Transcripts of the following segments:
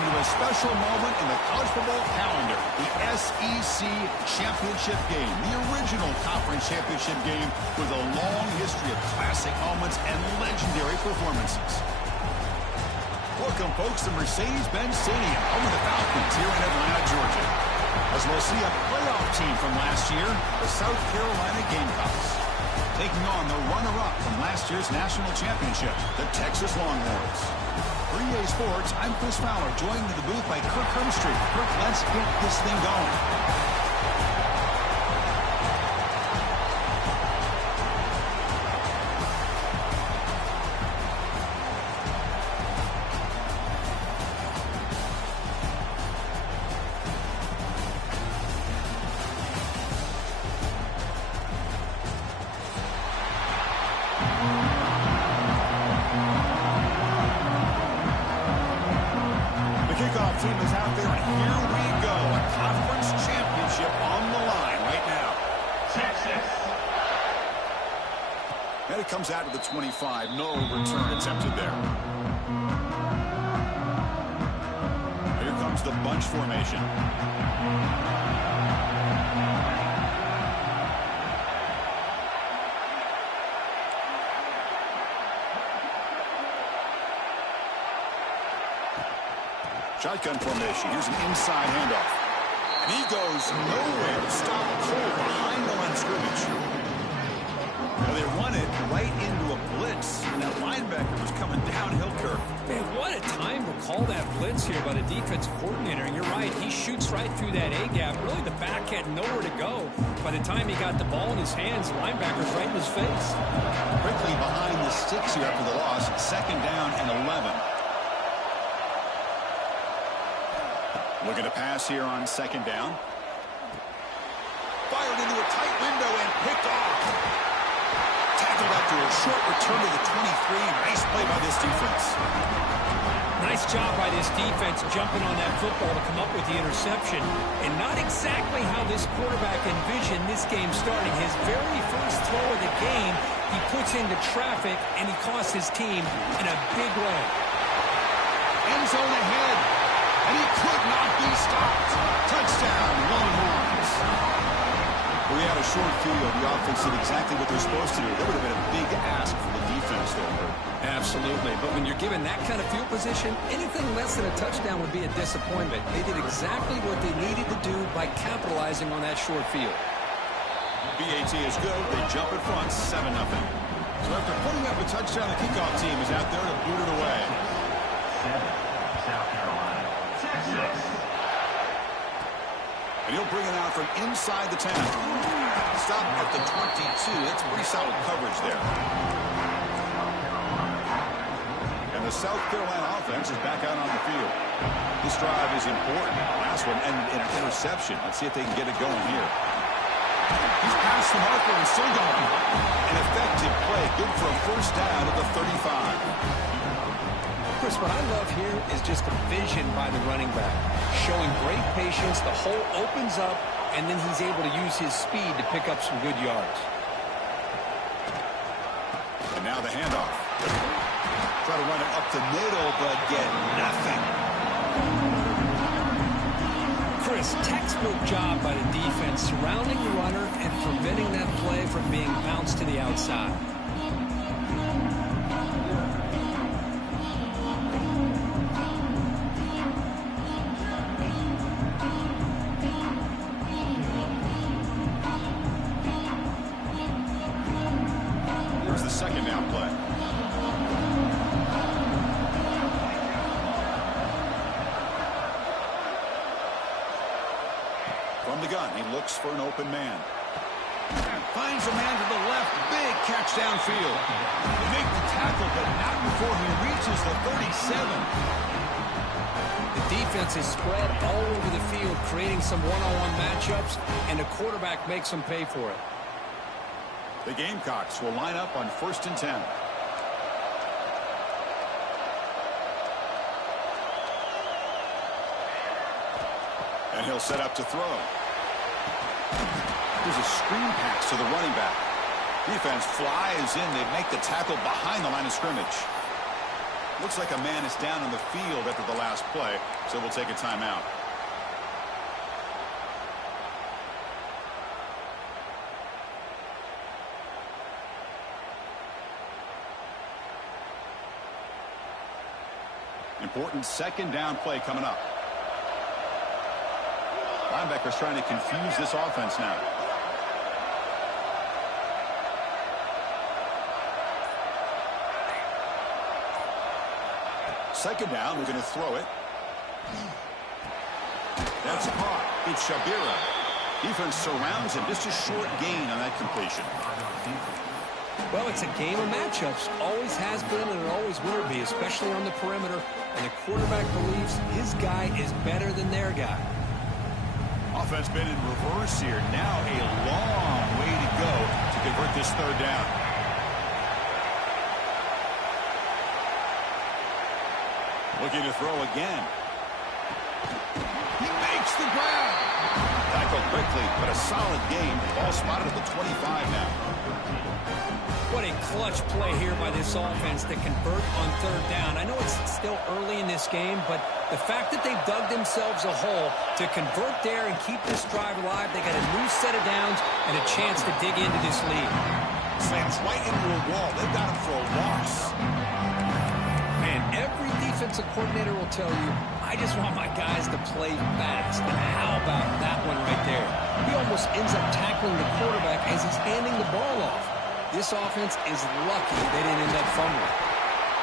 Welcome to a special moment in the college football calendar, the SEC Championship game, the original conference championship game with a long history of classic moments and legendary performances. Welcome, folks, to Mercedes-Benz Stadium, home of the Falcons here in Atlanta, Georgia. As we'll see a playoff team from last year, the South Carolina Gamecocks, taking on the runner-up from last year's national championship, the Texas Longhorns. For EA Sports, I'm Chris Fowler, joined in the booth by Kirk Hermstreet. Kirk, let's get this thing going. Team is out there, and here we go. A conference championship on the line right now. Texas. And it comes out to the 25. No return attempted there. Here comes the bunch formation. Shotgun formation. Here's an inside handoff. And he goes nowhere. Stop cold behind the line of scrimmage. Well, they run it right into a blitz. And that linebacker was coming downhill, Kirk. Man, what a time to call that blitz here by the defensive coordinator. And you're right, he shoots right through that A-gap. Really, the back had nowhere to go. By the time he got the ball in his hands, the linebacker's right in his face. Quickly behind the sticks here after the loss. 2nd down and 11. Looking to pass here on 2nd down. Fired into a tight window and picked off. Tackled after a short return to the 23. Nice play by this defense. Nice job by this defense jumping on that football to come up with the interception. And not exactly how this quarterback envisioned this game starting. His very first throw of the game, he puts into traffic, and he costs his team in a big way. End zone ahead. And he could not be stopped. Touchdown, Longhorns. We had a short field. The offense did exactly what they're supposed to do. That would have been a big ask for the defense there. Absolutely. But when you're given that kind of field position, anything less than a touchdown would be a disappointment. They did exactly what they needed to do by capitalizing on that short field. BAT is good. They jump in front, 7-0. So after putting up a touchdown, the kickoff team is out there to boot it away. 7, South Carolina. And he'll bring it out from inside the 10. Stop at the 22. That's pretty solid coverage there. And the South Carolina offense is back out on the field. This drive is important. Last one ended in an interception. Let's see if they can get it going here. He's past the marker and still going. An effective play. Good for a 1st down at the 35. Chris, what I love here is just the vision by the running back. Showing great patience, the hole opens up, and then he's able to use his speed to pick up some good yards. And now the handoff. Try to run it up the middle, but get nothing. Chris, textbook job by the defense, surrounding the runner and preventing that play from being bounced to the outside. From the gun, he looks for an open man. Finds a man to the left. Big catch downfield. They make the tackle, but not before he reaches the 37. The defense is spread all over the field, creating some one-on-one matchups, and the quarterback makes them pay for it. The Gamecocks will line up on 1st and 10. And he'll set up to throw. There's a screen pass to the running back. Defense flies in. They make the tackle behind the line of scrimmage. Looks like a man is down on the field after the last play, so we'll take a timeout. Important second down play coming up. Linebackers trying to confuse this offense now. Second down, they're going to throw it. That's caught. It's Shabira. Defense surrounds him. Just a short gain on that completion. Well, it's a game of matchups. Always has been and it always will be, especially on the perimeter. And the quarterback believes his guy is better than their guy. Offense been in reverse here. Now a long way to go to convert this third down. Looking to throw again. He makes the grab. Tackled quickly, but a solid game. Ball spotted at the 25 now. What a clutch play here by this offense to convert on third down. I know it's still early in this game, but the fact that they've dug themselves a hole to convert there and keep this drive alive, they got a new set of downs and a chance to dig into this lead. Slams right into a wall. They've got him for a loss. Man, every defensive coordinator will tell you, I just want my guys to play fast. And how about that one right there? He almost ends up tackling the quarterback as he's handing the ball off. This offense is lucky they didn't end up fumbling.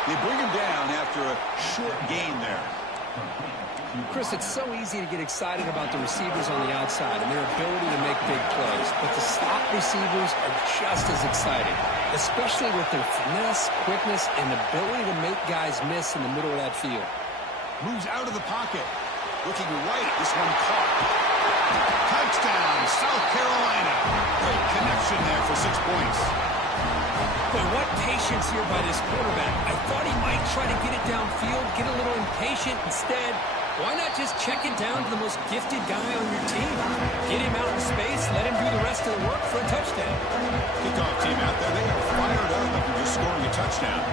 They bring him down after a short gain there. Chris, it's so easy to get excited about the receivers on the outside and their ability to make big plays. But the slot receivers are just as exciting, especially with their finesse, quickness, and ability to make guys miss in the middle of that field. Moves out of the pocket. Looking right. This one caught. Touchdown, South Carolina. Great connection there for 6 points. Boy, what patience here by this quarterback. I thought he might try to get it downfield, get a little impatient. Instead, why not just check it down to the most gifted guy on your team? Get him out in space, let him do the rest of the work for a touchdown. Kickoff team out there, they are fired up after just scoring a touchdown.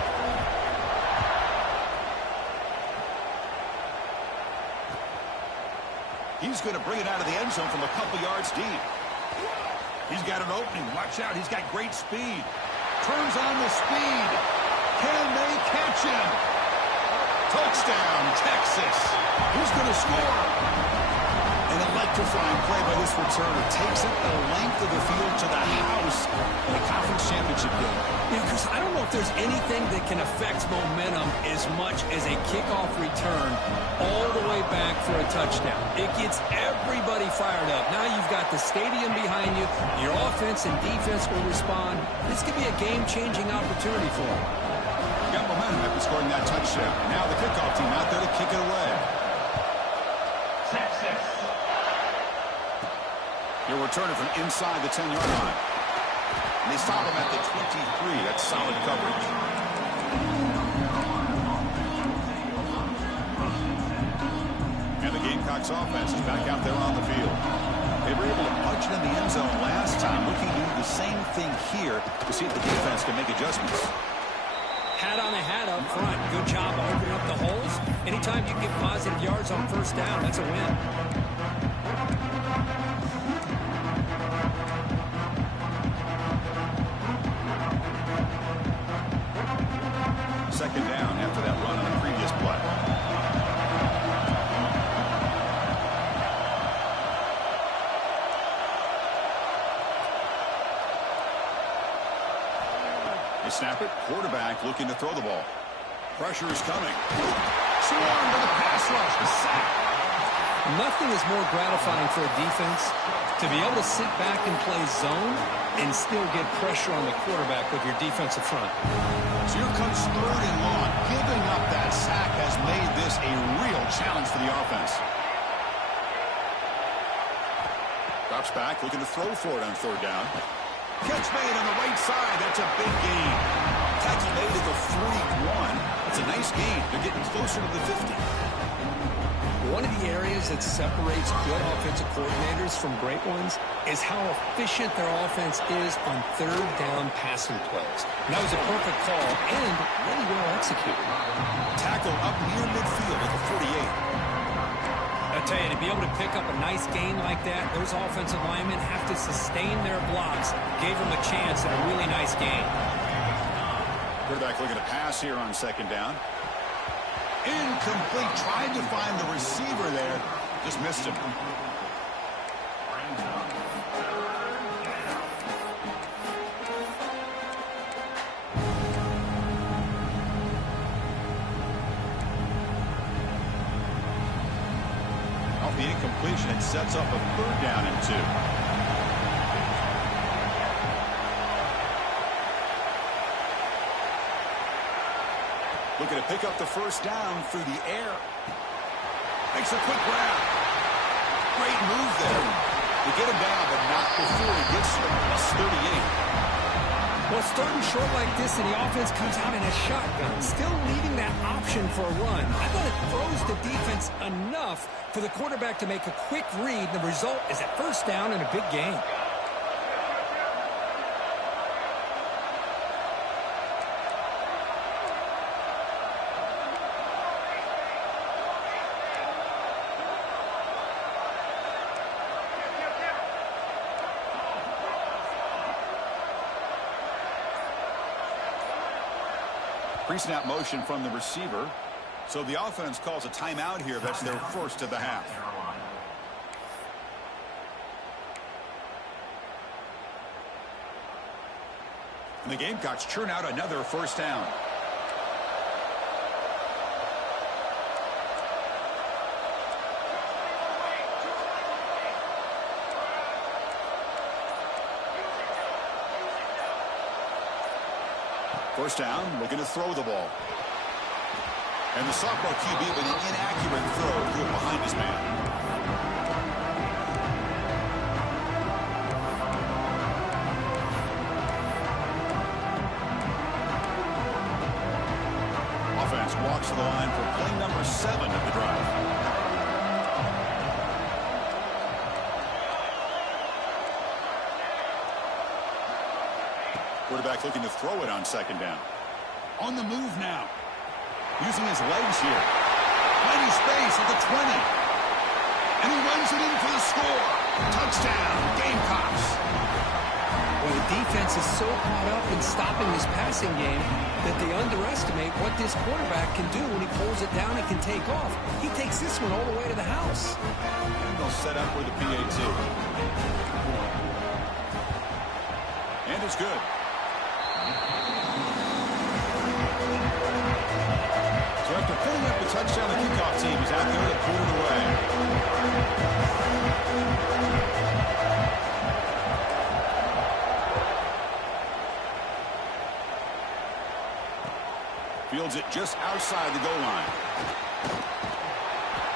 He's going to bring it out of the end zone from a couple yards deep. He's got an opening. Watch out. He's got great speed. Turns on the speed. Can they catch him? Touchdown, Texas. Who's going to score? An electrifying play by this returner. Takes it the length of the field to the house in a conference championship game. Yeah, because I don't know if there's anything that can affect momentum as much as a kickoff return all the way back for a touchdown. It gets everybody fired up. Now you've got the stadium behind you. Your offense and defense will respond. This could be a game-changing opportunity for them. Got momentum after scoring that touchdown. Now the kickoff team out there to kick it away. Texas. Your returner from inside the 10-yard line. And they stop him at the 23. That's solid coverage. And the Gamecocks offense is back out there on the field. They were able to punch it in the end zone last time. Looking to do the same thing here to see if the defense can make adjustments. Hat on a hat up front. Good job of opening up the holes. Anytime you get positive yards on first down, that's a win. Second down after that run on the previous play. They snap it. Quarterback looking to throw the ball. Pressure is coming. Swarm to the pass rush. The sack. Nothing is more gratifying for a defense to be able to sit back and play zone and still get pressure on the quarterback with your defensive front. So here comes third and long. Giving up that sack has made this a real challenge for the offense. Drops back, looking to throw for it on third down. Catch made on the right side. That's a big gain. Tackle made at the 41. That's a nice gain. They're getting closer to the 50. One of the areas that separates good offensive coordinators from great ones is how efficient their offense is on third down passing plays. And that was a perfect call and really well executed. Tackle up near midfield at the 48. I tell you, to be able to pick up a nice gain like that, those offensive linemen have to sustain their blocks. Gave them a chance at a really nice gain. Quarterback looking to pass here on second down. Incomplete. Tried to find the receiver there. Just missed him. Off the incompletion, it sets up a third down and 2. Looking to pick up the first down through the air. Makes a quick grab. Great move there. They get him down, but not before he gets to the +38. Well, starting short like this and the offense comes out in a shotgun, still leaving that option for a run. I thought it throws the defense enough for the quarterback to make a quick read. The result is a first down and a big gain. Pre-snap motion from the receiver. So the offense calls a timeout here. That's their first of the half. And the Gamecocks churn out another first down. First down, looking to throw the ball. And the sophomore QB with an inaccurate throw threw it behind his man. Offense walks to the line for play number 7 of the drive. Quarterback looking to throw it on second down. On the move now. Using his legs here. Plenty space at the 20. And he runs it in for the score. Touchdown, Gamecocks. Well, the defense is so caught up in stopping this passing game that they underestimate what this quarterback can do when he pulls it down and can take off. He takes this one all the way to the house. And they'll set up with the PAT. And it's good. So after putting up the touchdown, the kickoff team is out there to put it away. Fields it just outside the goal line.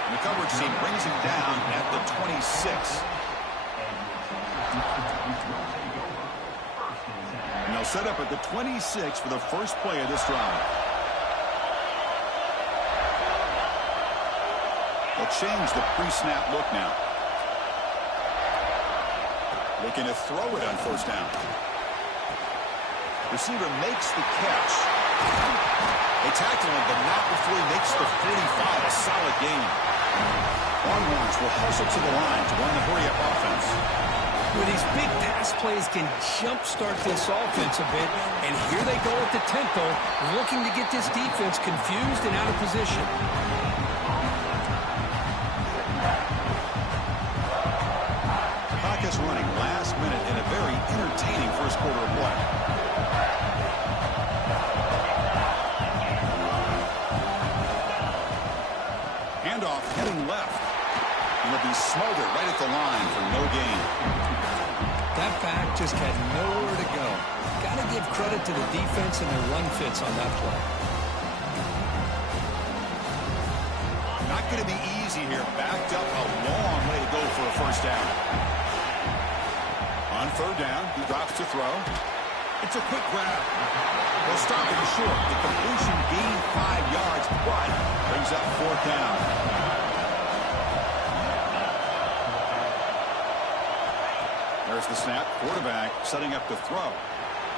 And the coverage team brings him down at the 26. And they'll set up at the 26 for the first play of this drive. They'll change the pre-snap look now. Looking to throw it on first down. Receiver makes the catch. They tackle him, but not before he makes the 45, a solid gain. Longhorns will hustle to the line to run the hurry-up offense. Where these big pass plays can jumpstart this offense a bit, and here they go at the tempo, looking to get this defense confused and out of position. Clock is running last minute in a very entertaining first quarter of play. Handoff heading left. And it'll be smothered right at the line for no gain. That back just had nowhere to go. Got to give credit to the defense and their run fits on that play. Not going to be easy here. Backed up a long way to go for a first down. On third down, he drops to throw. It's a quick grab. They'll stop him short. The completion gained 5 yards, but brings up fourth down. There's the snap. Quarterback setting up to throw.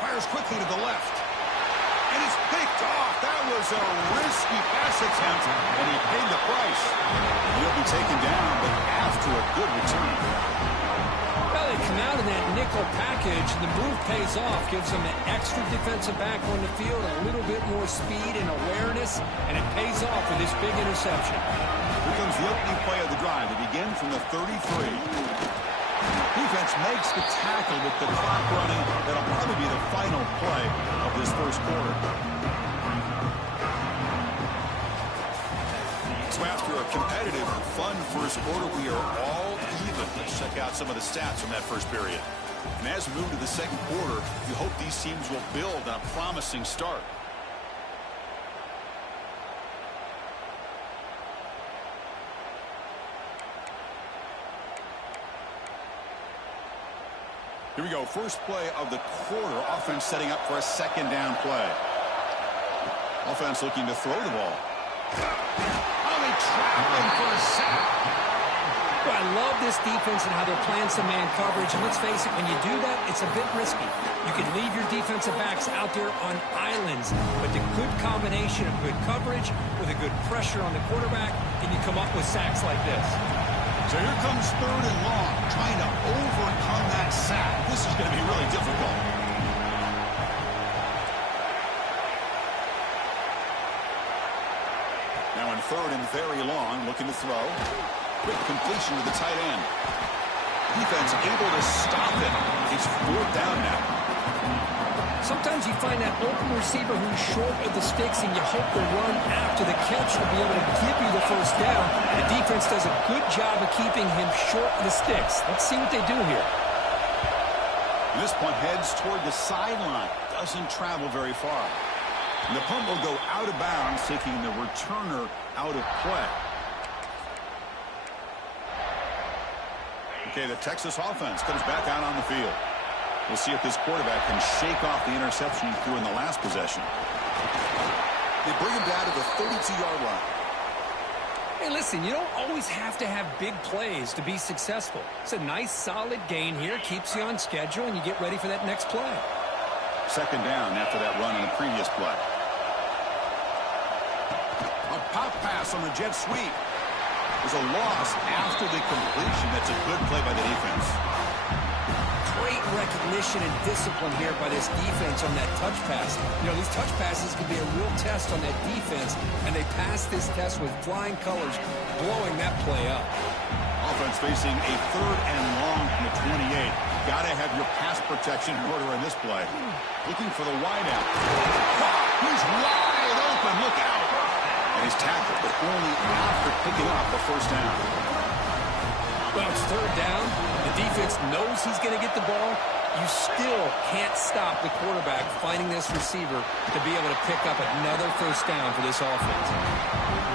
Fires quickly to the left. And it's picked off. That was a risky pass attempt, and he paid the price. He'll be taken down, but after a good return. Well, they come out in that nickel package, and the move pays off. Gives them an extra defensive back on the field, a little bit more speed and awareness, and it pays off with this big interception. Here comes the opening play of the drive. They begin from the 33. Defense makes the tackle with the clock running. That'll probably be the final play of this first quarter. So after a competitive, fun first quarter, we are all even. Let's check out some of the stats from that first period. And as we move to the second quarter, you hope these teams will build on a promising start. Here we go. First play of the quarter. Offense setting up for a second down play. Offense looking to throw the ball. Only traveling for a sack. Well, I love this defense and how they're playing some man coverage. And let's face it, when you do that, it's a bit risky. You can leave your defensive backs out there on islands. But the good combination of good coverage with a good pressure on the quarterback, and you come up with sacks like this. So here comes third and long, trying to overcome that sack. This is going to be really difficult. Now in third and very long, looking to throw. Quick completion to the tight end. Defense able to stop it. It's fourth down now. Sometimes you find that open receiver who's short of the sticks, and you hope the run after the catch will be able to give you the first down. The defense does a good job of keeping him short of the sticks. Let's see what they do here. This punt heads toward the sideline. Doesn't travel very far. And the punt will go out of bounds, taking the returner out of play. Okay, the Texas offense comes back out on the field. We'll see if this quarterback can shake off the interception he threw in the last possession. They bring him down to the 32-yard line. Hey, listen, you don't always have to have big plays to be successful. It's a nice, solid gain here. Keeps you on schedule, and you get ready for that next play. Second down after that run in the previous play. A pop pass on the jet sweep. There's a loss after the completion. That's a good play by the defense. Great recognition and discipline here by this defense on that touch pass. You know, these touch passes can be a real test on that defense, and they pass this test with flying colors, blowing that play up. Offense facing a third and long from the 28. Got to have your pass protection in order in this play. Looking for the wideout. He's wide open. Look out. And he's tackled, but only after picking up the first down. Well, it's third down. The defense knows he's going to get the ball. You still can't stop the quarterback finding this receiver to be able to pick up another first down for this offense.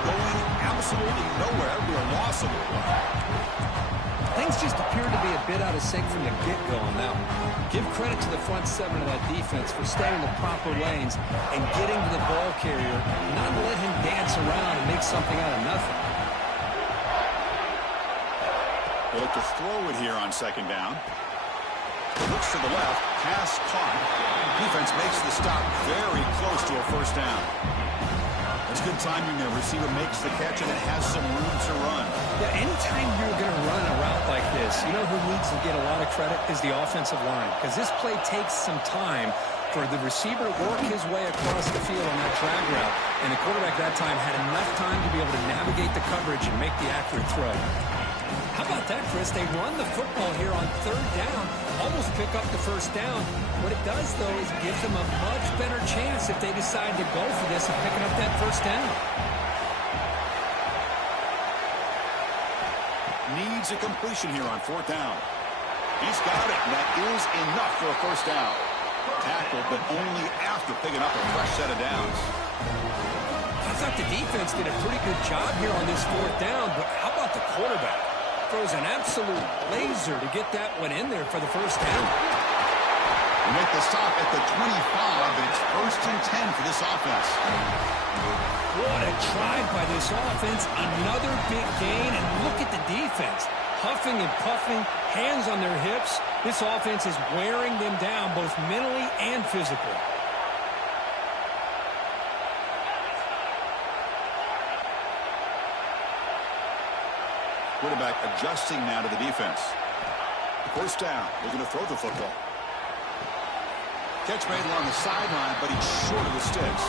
Going absolutely nowhere. It'll be a loss of a play. Things just appear to be a bit out of sync from the get-go on that one. Give credit to the front seven of that defense for staying in the proper lanes and getting to the ball carrier, not let him dance around and make something out of nothing. They look to throw it here on second down. Looks to the left. Pass caught. Defense makes the stop very close to a first down. That's good timing there. Receiver makes the catch, and it has some room to run. Yeah, anytime you're going to run a route like this, you know who needs to get a lot of credit is the offensive line, because this play takes some time for the receiver to work his way across the field on that drag route, and the quarterback that time had enough time to be able to navigate the coverage and make the accurate throw. How about that, Chris? They run the football here on third down, almost pick up the first down. What it does, though, is gives them a much better chance if they decide to go for this of picking up that first down. Needs a completion here on fourth down. He's got it, and that is enough for a first down. Tackled, but only after picking up a fresh set of downs. I thought the defense did a pretty good job here on this fourth down, but how about the quarterback? Throws an absolute laser to get that one in there for the first down. We make the stop at the 25, but it's first and 10 for this offense. What a drive by this offense. Another big gain, and look at the defense. Huffing and puffing, hands on their hips. This offense is wearing them down both mentally and physically. Quarterback adjusting now to the defense. First down. Looking to throw the football. Catch made along the sideline, but he's short of the sticks.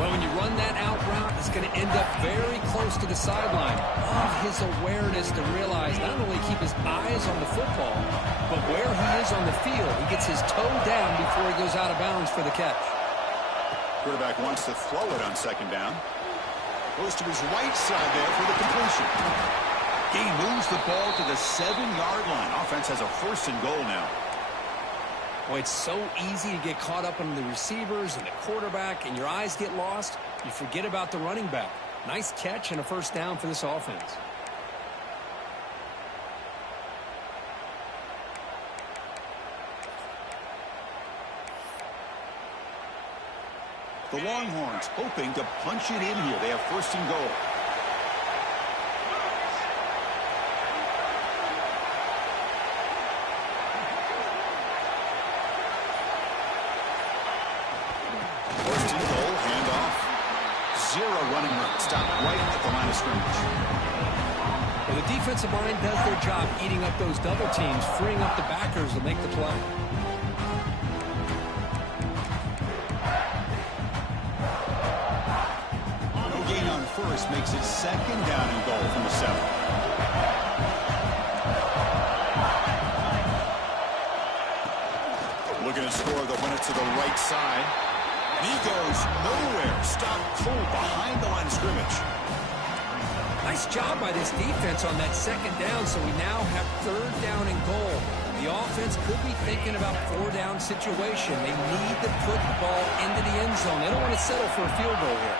Well, when you run that out route, it's going to end up very close to the sideline. Love his awareness to realize not only keep his eyes on the football, but where he is on the field. He gets his toe down before he goes out of bounds for the catch. Quarterback wants to throw it on second down. Goes to his right side there for the completion. He moves the ball to the 7-yard line. Offense has a 1st and goal now. Boy, it's so easy to get caught up on the receivers and the quarterback, and your eyes get lost. You forget about the running back. Nice catch and a 1st down for this offense. The Longhorns hoping to punch it in here. They have 1st and goal. Running route. Stop right at the line of scrimmage. Well, the defensive line does their job eating up those double teams, freeing up the backers to make the play. No gain on 1st makes it 2nd down and goal from the 7. Looking to score the win it to the right side. He goes nowhere. Stop cold behind the line of scrimmage. Nice job by this defense on that 2nd down, so we now have 3rd down and goal. The offense could be thinking about 4-down situation. They need to put the ball into the end zone. They don't want to settle for a field goal here.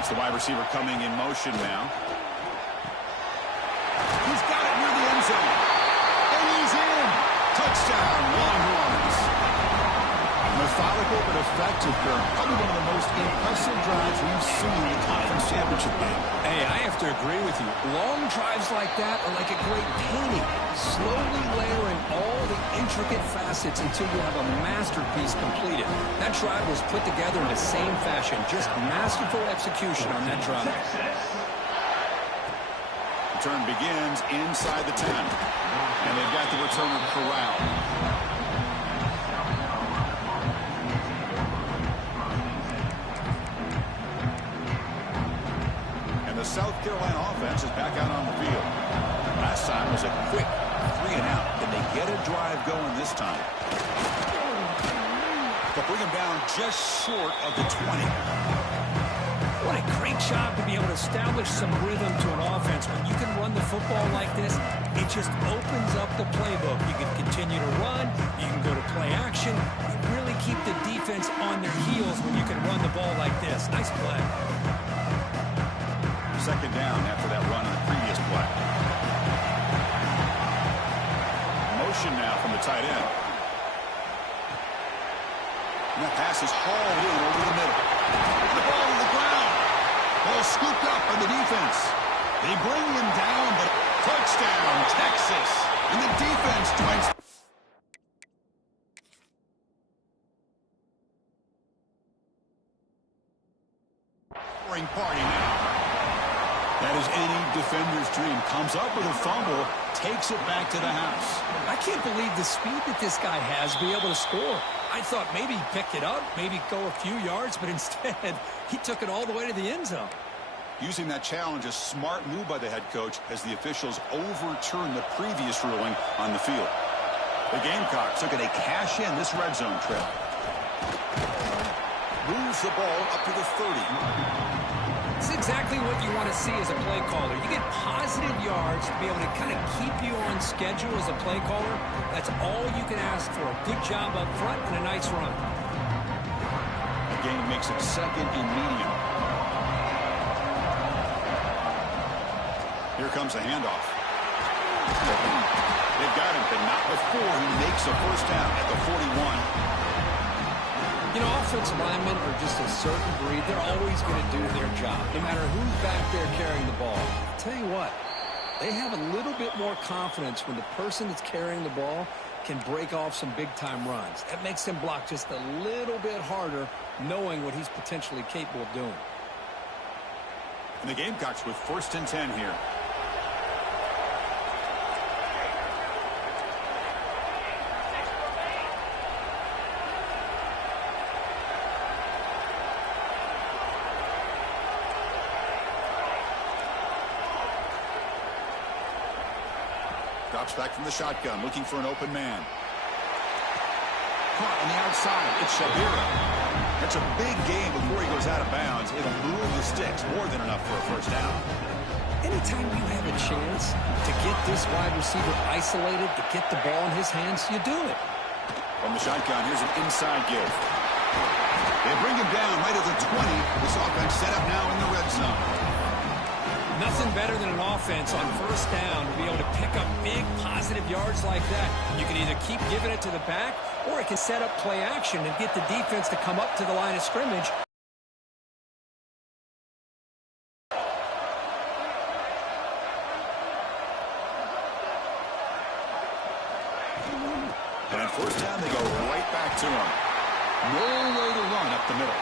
It's the wide receiver coming in motion now. He's got it near the end zone. And he's in. Touchdown, Longhorns. Methodical but effective, Kurt. Probably one of the most impressive drives we've seen in the conference championship game. Hey, I have to agree with you. Long drives like that are like a great painting. Slowly layering all the intricate facets until you have a masterpiece completed. That drive was put together in the same fashion. Just masterful execution on that drive. Return begins inside the 10. And they've got the returner corralled. South Carolina offense is back out on the field. Last time was a quick 3-and-out. Can they get a drive going this time? They'll bring him down just short of the 20. What a great job to be able to establish some rhythm to an offense. When you can run the football like this, it just opens up the playbook. You can continue to run. You can go to play action. You really keep the defense on their heels when you can run the ball like this. Nice play. 2nd down after that run on the previous play. Motion now from the tight end. And that pass is hauled in over the middle. The ball to the ground. Ball scooped up on the defense. They bring him down, but touchdown, Texas. And the defense joins. Party now. That is any defender's dream. Comes up with a fumble, takes it back to the house. I can't believe the speed that this guy has to be able to score. I thought maybe he'd pick it up, maybe go a few yards, but instead he took it all the way to the end zone. Using that challenge, a smart move by the head coach as the officials overturned the previous ruling on the field. The Gamecocks looking to cash in this red zone trip. Moves the ball up to the 30. It's exactly what you want to see as a play caller. You get positive yards to be able to kind of keep you on schedule as a play caller. That's all you can ask for. A good job up front and a nice run. The game makes it 2nd and medium. Here comes a handoff. They've got him, but not before he makes a 1st down at the 41. You know, offensive linemen are just a certain breed. They're always going to do their job, no matter who's back there carrying the ball. I'll tell you what, They have a little bit more confidence when the person that's carrying the ball can break off some big-time runs. That makes him block just a little bit harder, knowing what he's potentially capable of doing. And the Gamecocks with 1st and 10 here. Drops back from the shotgun, looking for an open man. Caught on the outside. It's Shabira. That's a big game before he goes out of bounds. It'll move the sticks, more than enough for a first down. Anytime you have a chance to get this wide receiver isolated, to get the ball in his hands, you do it. From the shotgun, here's an inside give. They bring him down right at the 20. This offense set up now in the red zone. Nothing better than an offense on first down to be able to pick up big positive yards like that. You can either keep giving it to the back, or it can set up play action and get the defense to come up to the line of scrimmage. And on first down, they go right back to him. No way to run up the middle.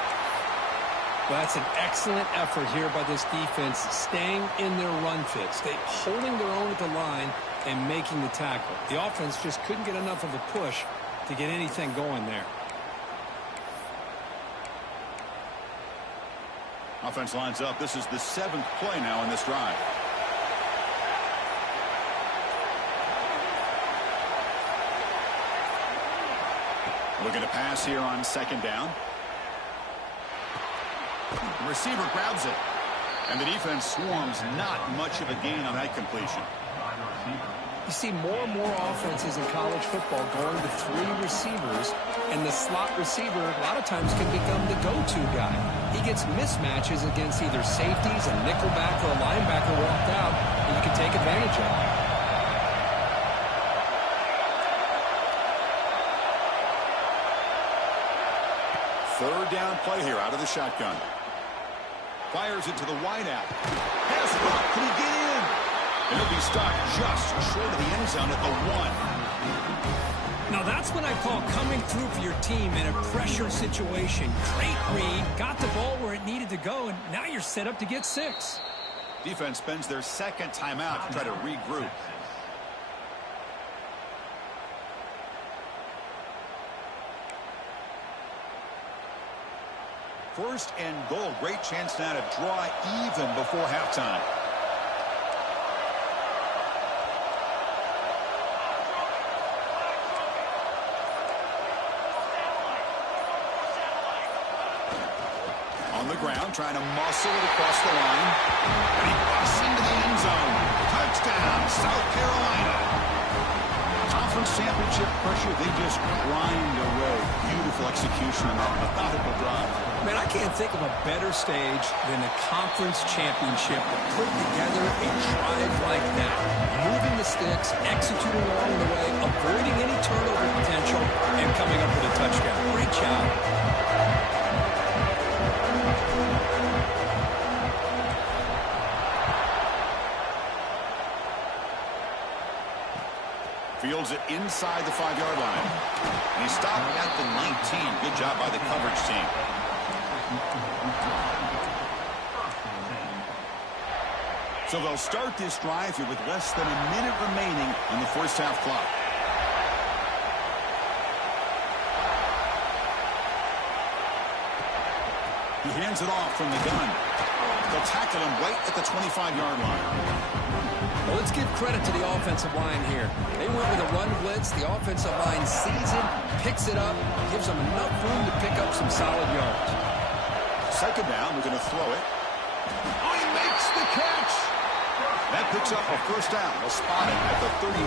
Well, that's an excellent effort here by this defense, staying in their run fits, holding their own at the line and making the tackle. The offense just couldn't get enough of a push to get anything going there. Offense lines up. This is the 7th play now in this drive. Looking to pass here on 2nd down. The receiver grabs it. And the defense swarms. Not much of a gain on that completion. You see more and more offenses in college football going to 3 receivers, and the slot receiver a lot of times can become the go-to guy. He gets mismatches against either safeties, a nickelback, or a linebacker walked out, and you can take advantage of it. Third down play here out of the shotgun. Fires it to the wideout. Pass block. Can he get in? And he'll be stopped just short of the end zone at the 1. Now that's what I call coming through for your team in a pressure situation. Great read, got the ball where it needed to go, and now you're set up to get 6. Defense spends their 2nd timeout to try to regroup. First and goal. Great chance now to draw even before halftime. On the ground, trying to muscle it across the line. And he busts into the end zone. Touchdown, South Carolina. Conference championship pressure, they just grind away. Beautiful execution on that methodical drive. Man, I can't think of a better stage than a conference championship to put together a drive like that. Moving the sticks, executing along the way, avoiding any turnover potential, and coming up with a touchdown. Great job. Fields it inside the 5-yard line. And he stopped at the 19. Good job by the coverage team. So they'll start this drive here with less than a minute remaining on the first half clock. He hands it off from the gun. They'll tackle him right at the 25-yard line. Well, let's give credit to the offensive line here. They went with a run blitz. The offensive line sees it, picks it up, gives them enough room to pick up some solid yards. 2nd down, we're going to throw it. Oh, he makes the catch! That picks up a first down. They'll spot it at the 39.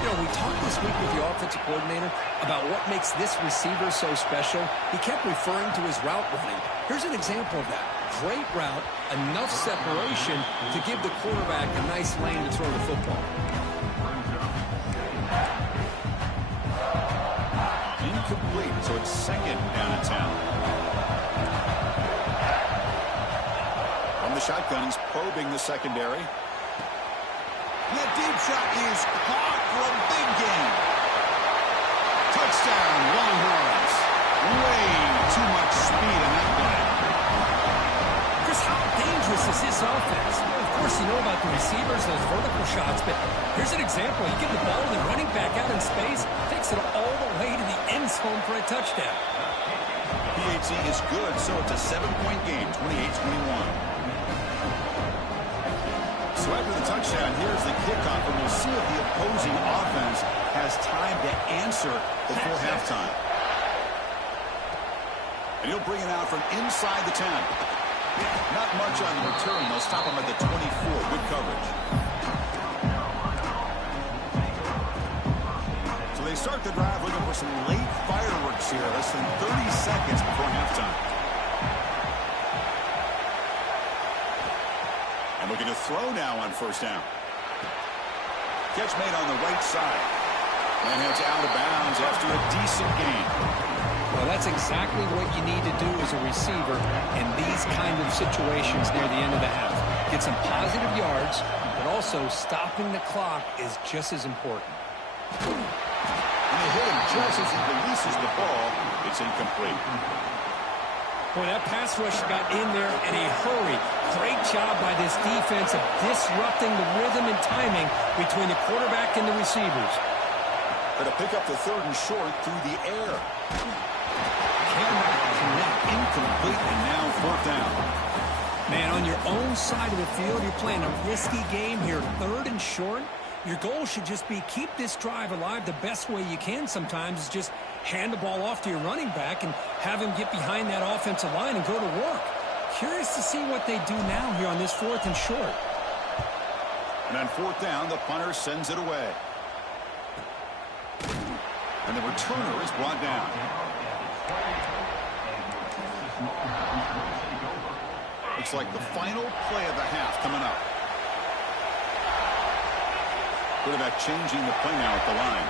You know, we talked this week with the offensive coordinator about what makes this receiver so special. He kept referring to his route running. Here's an example of that. Great route, enough separation to give the quarterback a nice lane to throw the football. Incomplete, so it's 2nd down and 10. From the the shotgun, he's probing the secondary. That deep shot is caught for a big gain. Touchdown, Longhorns. Way too much speed in that play. Chris, how dangerous is this offense? Well, of course, you know about the receivers, those vertical shots, but here's an example. You give the ball to the running back out in space, takes it all the way to the end zone for a touchdown. PAT is good, so it's a 7-point game, 28-21. So after the touchdown, here's the kickoff, and we'll see if the opposing offense has time to answer before halftime. And he'll bring it out from inside the 10. Not much on the return. They'll stop him at the 24. Good coverage. So they start the drive looking for some late fireworks here. Less than 30 seconds before halftime. And looking to throw now on first down. Catch made on the right side. And it's out of bounds after a decent gain. Well, that's exactly what you need to do as a receiver in these kind of situations near the end of the half. Get some positive yards, but also stopping the clock is just as important. And they hit him just as he releases the ball. It's incomplete. Boy, that pass rush got in there in a hurry. Great job by this defense of disrupting the rhythm and timing between the quarterback and the receivers. Going to pick up the 3rd and short through the air. Cannot connect, incomplete, and now 4th down. Man, on your own side of the field, you're playing a risky game here. 3rd and short. Your goal should just be keep this drive alive the best way you can sometimes is just hand the ball off to your running back and have him get behind that offensive line and go to work. Curious to see what they do now here on this 4th and short. And on 4th down, the punter sends it away. And the returner is brought down. Looks like the final play of the half coming up. Quarterback changing the play now at the line.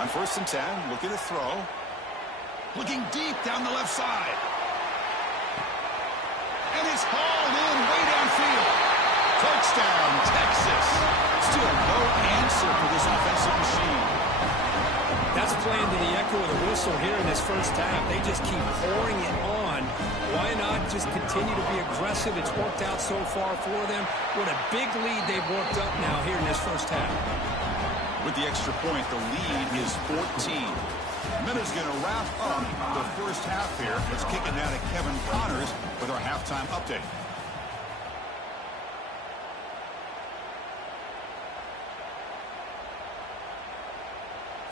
On 1st and 10, looking to throw. Looking deep down the left side. And it's hauled in way downfield. Touchdown, Texas. Still no answer for this offensive machine. That's playing to the echo of the whistle here in this first half. They just keep pouring it on. Why not just continue to be aggressive? It's worked out so far for them. What a big lead they've worked up now here in this first half. With the extra point, the lead is 14. Minutes going to wrap up the first half here. Let's kick it now to Kevin Connors with our halftime update.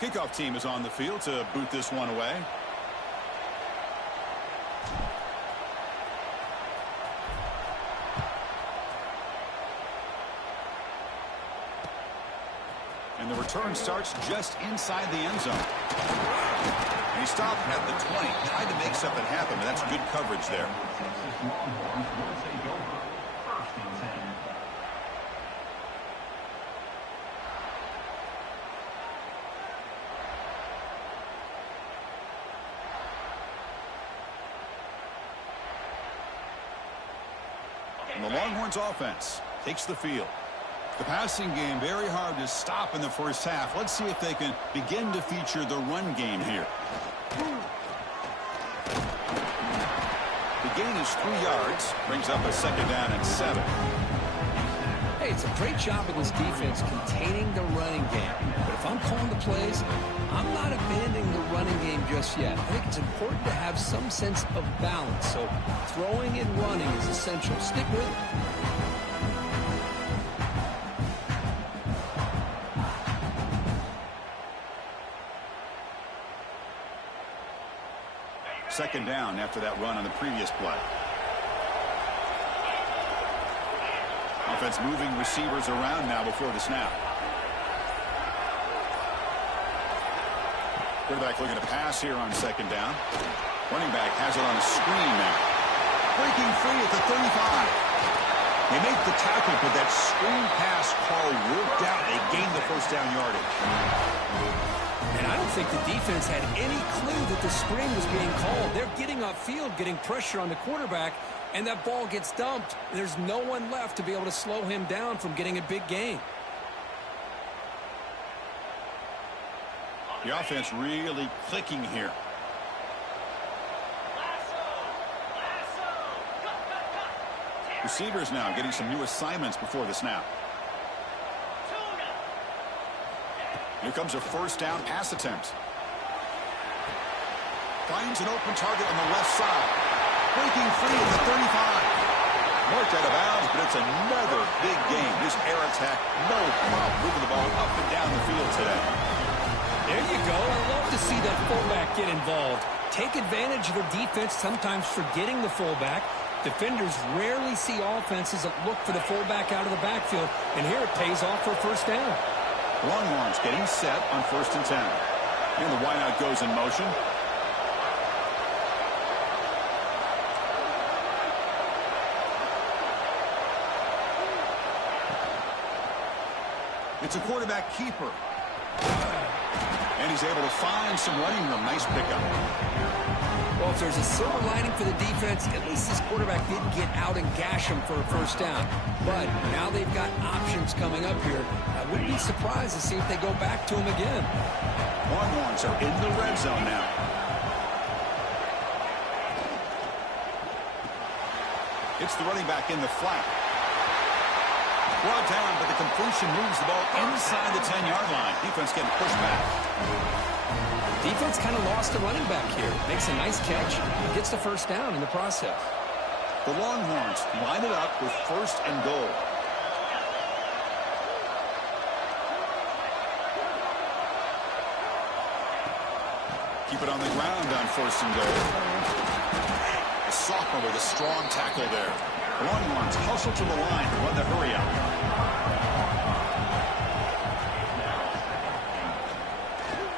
Kickoff team is on the field to boot this one away. And the return starts just inside the end zone. And he stopped at the 20. Tried to make something happen, but that's good coverage there. And the Longhorns offense takes the field. The passing game very hard to stop in the first half. Let's see if they can begin to feature the run game here. The gain is 3 yards. Brings up a 2nd down and 7. Hey, it's a great job of this defense containing the running game. But if I'm calling the plays, I'm not abandoning the running game just yet. I think it's important to have some sense of balance. So throwing and running is essential. Stick with it. Second down after that run on the previous play. Offense moving receivers around now before the snap. Quarterback looking to pass here on 2nd down. Running back has it on a screen now. Breaking free at the 35. They make the tackle, but that screen pass call worked out. They gained the 1st down yardage. And I don't think the defense had any clue that the screen was being called. They're getting upfield, getting pressure on the quarterback, and that ball gets dumped. There's no one left to be able to slow him down from getting a big gain. The offense really clicking here. Receivers now getting some new assignments before the snap. Here comes a first down pass attempt. Finds an open target on the left side. Breaking free at the 35. Marked out of bounds, but it's another big game. This air attack, no problem moving the ball up and down the field today. There you go. I love to see that fullback get involved. Take advantage of the defense, sometimes forgetting the fullback. Defenders rarely see offenses that look for the fullback out of the backfield, and here it pays off for a first down. Longhorns getting set on 1st and 10. And the wideout goes in motion. It's a quarterback keeper. And he's able to find some running room. Nice pickup. Well, if there's a silver lining for the defense, at least this quarterback did get out and gash him for a first down. But now they've got options coming up here. I wouldn't be surprised to see if they go back to him again. Longhorns are in the red zone now. It's the running back in the flat. Brought down, but the completion moves the ball inside the 10-yard line. Defense getting pushed back. Defense kind of lost a running back here. Makes a nice catch. Gets the first down in the process. The Longhorns line it up with 1st and goal. Keep it on the ground on 1st and goal. A sophomore with a strong tackle there. The Longhorns hustle to the line to run the hurry up.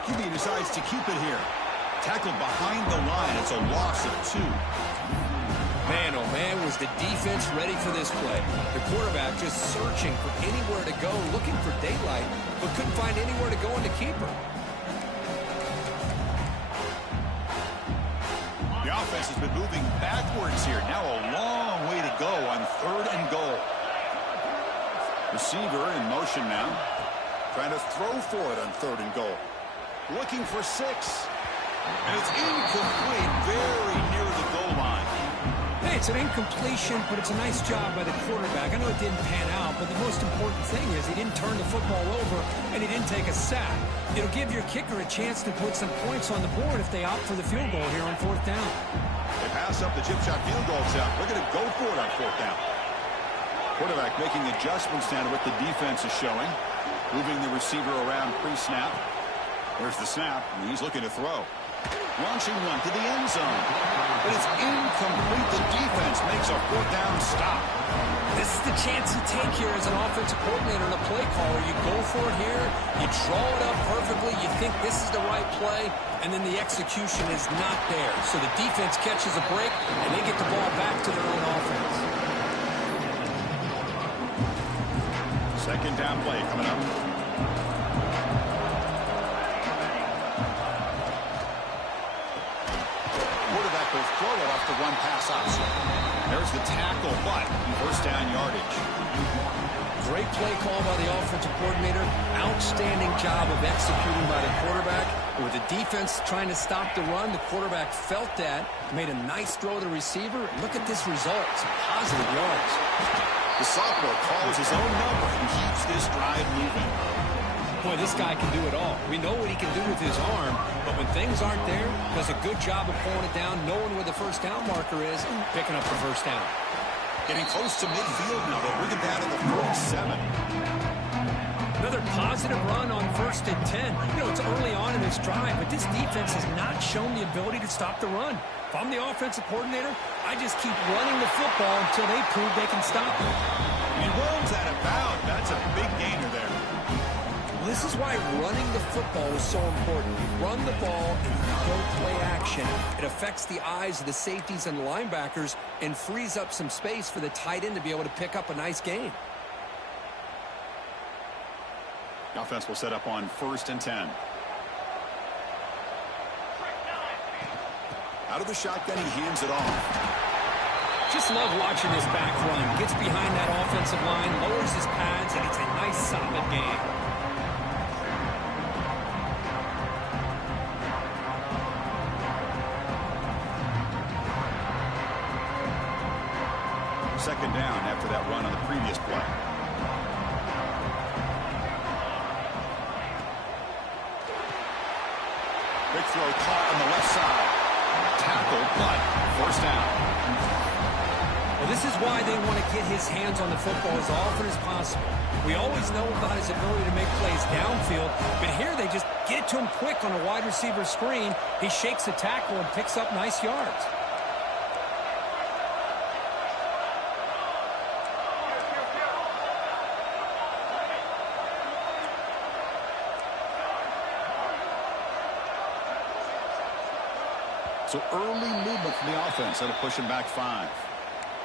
QB decides to keep it here. Tackled behind the line. It's a loss of 2. Man, oh man, was the defense ready for this play. The quarterback just searching for anywhere to go, looking for daylight, but couldn't find anywhere to go in the keeper. The offense has been moving backwards here. Now a long way to go on 3rd and goal. Receiver in motion now. Trying to throw for it on 3rd and goal. Looking for 6. And it's incomplete, very near the goal line. Hey, it's an incompletion, but it's a nice job by the quarterback. I know it didn't pan out, but the most important thing is he didn't turn the football over and he didn't take a sack. It'll give your kicker a chance to put some points on the board if they opt for the field goal here on 4th down. They pass up the chip shot field goal attempt. They're going to go for it on 4th down. Quarterback making adjustments down to what the defense is showing. Moving the receiver around pre-snap. There's the snap, and he's looking to throw. Launching one to the end zone. But it's incomplete. The defense makes a 4th down stop. This is the chance you take here as an offensive coordinator and a play caller. You go for it here. You draw it up perfectly. You think this is the right play, and then the execution is not there. So the defense catches a break, and they get the ball back to their own offense. 2nd down play coming up. Will throw it off the run pass option. There's the tackle, but 1st down yardage. Great play call by the offensive coordinator. Outstanding job of executing by the quarterback. With the defense trying to stop the run, the quarterback felt that, made a nice throw to the receiver. Look at this result. Some positive yards. The sophomore calls his own number and keeps this drive moving. Boy, this guy can do it all. We know what he can do with his arm, but when things aren't there, does a good job of pulling it down, knowing where the 1st down marker is, and picking up the 1st down. Getting close to midfield now. They'll bring it down to the 47. Another positive run on 1st and 10. You know, it's early on in this drive, but this defense has not shown the ability to stop the run. If I'm the offensive coordinator, I just keep running the football until they prove they can stop it. He rolls that about. That's a big gainer there. This is why running the football is so important. You run the ball and you don't play action. It affects the eyes of the safeties and the linebackers and frees up some space for the tight end to be able to pick up a nice gain. The offense will set up on 1st and 10. Out of the shotgun, he hands it off. Just love watching this back run. Gets behind that offensive line, lowers his pads, and it's a nice, solid game. Second down after that run on the previous play. Big throw caught on the left side. Tackle, but first down. Well, this is why they want to get his hands on the football as often as possible. We always know about his ability to make plays downfield, but here they just get it to him quick on a wide receiver screen. He shakes the tackle and picks up nice yards. So early movement from the offense. That'll push him back 5.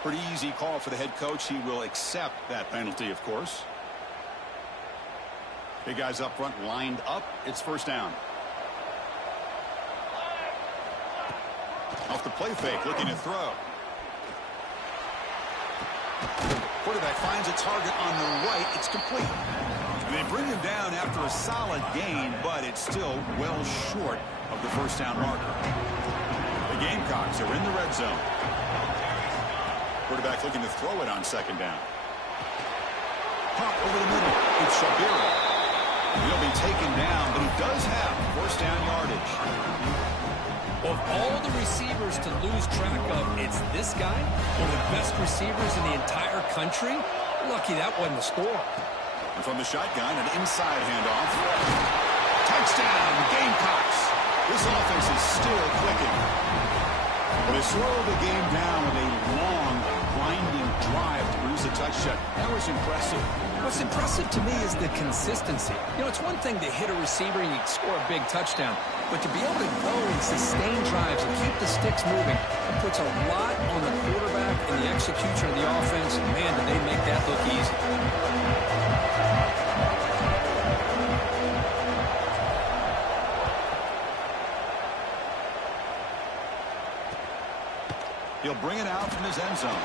Pretty easy call for the head coach. He will accept that penalty, of course. Big guys up front lined up. It's first down. Off the play fake, looking to throw. Quarterback finds a target on the right. It's complete. And they bring him down after a solid gain, but it's still well short of the first down marker. The Gamecocks are in the red zone. Quarterback looking to throw it on second down. Pump over the middle. It's Shabira. He'll be taken down, but he does have first down yardage. Of all the receivers to lose track of, it's this guy, one of the best receivers in the entire country. Lucky that wasn't a score. And from the shotgun, an inside handoff. Touchdown, Gamecocks. This offense is still clicking. But they slow the game down with a long, grinding drive to produce a touchdown. That was impressive. What's impressive to me is the consistency. You know, it's one thing to hit a receiver and you score a big touchdown, but to be able to go and sustain drives and keep the sticks moving, it puts a lot on the quarterback and the execution of the offense. Man, did they make that look easy. He'll bring it out from his end zone.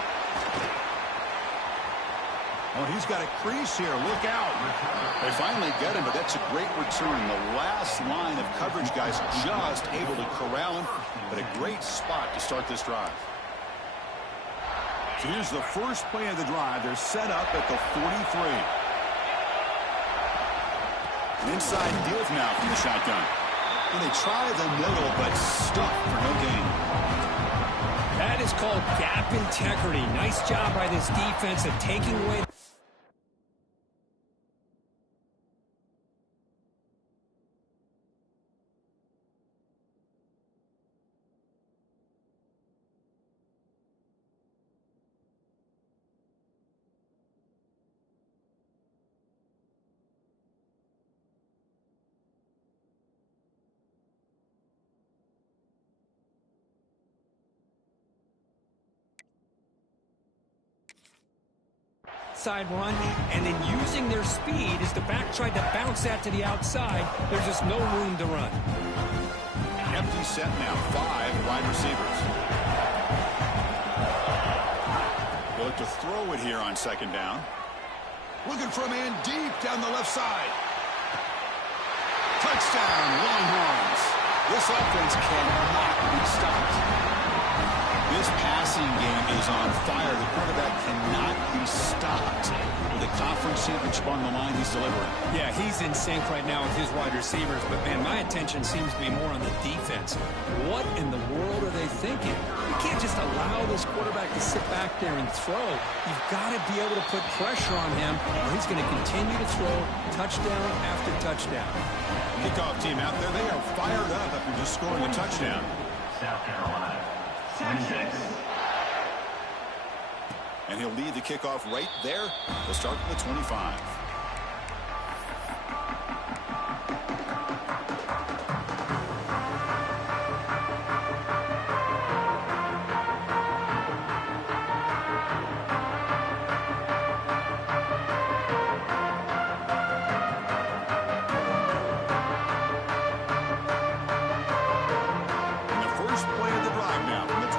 Oh, he's got a crease here. Look out. They finally get him, but that's a great return. The last line of coverage guys just able to corral him, but a great spot to start this drive. So here's the first play of the drive. They're set up at the 43. An inside give now from the shotgun. And they try the middle, but stuck for no gain. That is called gap integrity. Nice job by this defense at taking away. Side run, and then using their speed as the back tried to bounce that to the outside. There's just no room to run. Empty set now, 5 wide receivers. They'll look to throw it here on second down. Looking for a man deep down the left side. Touchdown, Longhorns. This offense cannot be stopped. This passing game is on fire. The quarterback cannot be stopped. With the conference championship on the line, he's delivering. Yeah, he's in sync right now with his wide receivers, but man, my attention seems to be more on the defense. What in the world are they thinking? You can't just allow this quarterback to sit back there and throw. You've got to be able to put pressure on him, or he's going to continue to throw touchdown after touchdown. Kickoff team out there, they are fired up after just scoring a touchdown. South Carolina. 26. And he'll lead the kickoff right there. They'll start from the 25. And the first play of the drive now from the 25.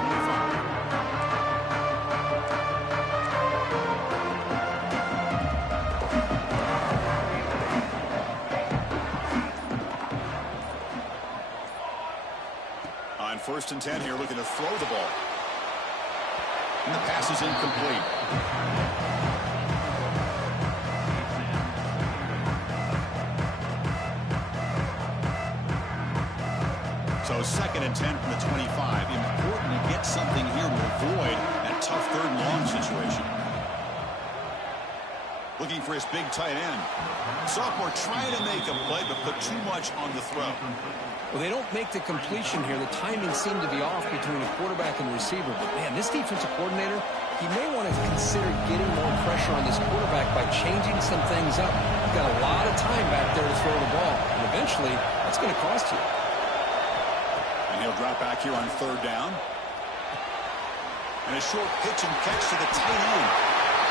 First and 10 here, looking to throw the ball. And the pass is incomplete. So second and 10 from the 25. Important to get something here to avoid that tough third and long situation. Looking for his big tight end. Sophomore trying to make a play, but put too much on the throw. Well, they don't make the completion here. The timing seemed to be off between the quarterback and the receiver. But, man, this defensive coordinator, he may want to consider getting more pressure on this quarterback by changing some things up. He's got a lot of time back there to throw the ball. And eventually, that's going to cost you. And he'll drop back here on third down. And a short pitch and catch to the tight end.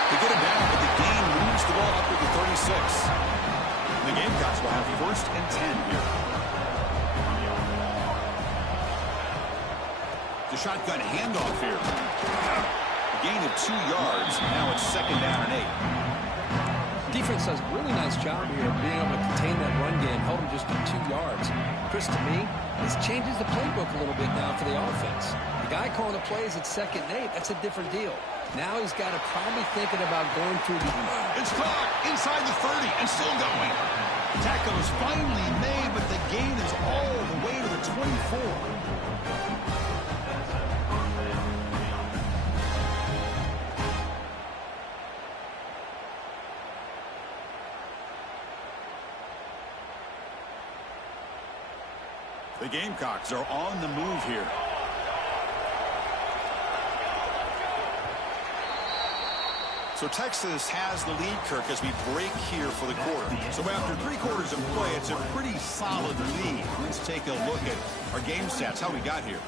They get it down, but the gain moves the ball up to the 36. The Gamecocks will have first and 10 here. The shotgun handoff here. A gain of 2 yards. Now it's second down and 8. Defense does a really nice job here of being able to contain that run game, held him just to 2 yards. Chris, to me, this changes the playbook a little bit now for the offense. The guy calling the plays at second and 8, that's a different deal. Now he's got to probably thinking about going through the... It's caught inside the 30 and still going. The tackle is finally made, but the gain is all the way to the 24. The Gamecocks are on the move here. So Texas has the lead, Kirk, as we break here for the quarter. So after 3 quarters of play, it's a pretty solid lead. Let's take a look at our game stats, how we got here.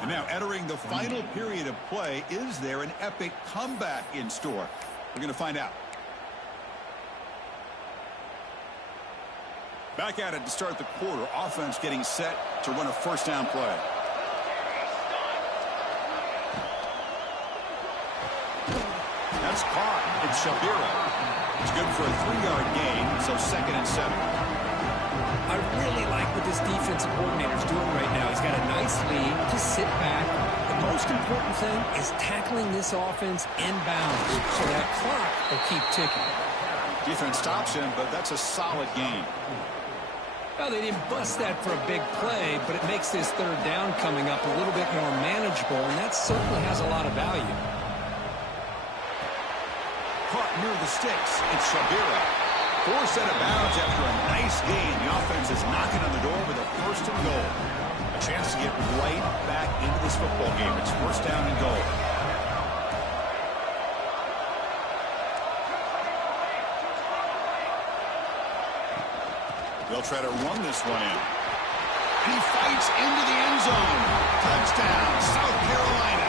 And now entering the final period of play, is there an epic comeback in store? We're going to find out. Back at it to start the quarter. Offense getting set to run a first down play. That's caught. It's Shabira. It's good for a 3-yard gain, so second and 7. I really like what this defensive coordinator's doing right now. He's got a nice lead. Just sit back. The most important thing is tackling this offense inbounds so that clock will keep ticking. Defense stops him, but that's a solid gain. Well, they didn't bust that for a big play, but it makes this third down coming up a little bit more manageable, and that certainly has a lot of value. Caught near the sticks. It's Shabira. Forced out of bounds after a nice gain. The offense is knocking on the door with a first and goal. A chance to get right back into this football game. It's first down and goal. They'll try to run this one in. And he fights into the end zone. Touchdown, South Carolina.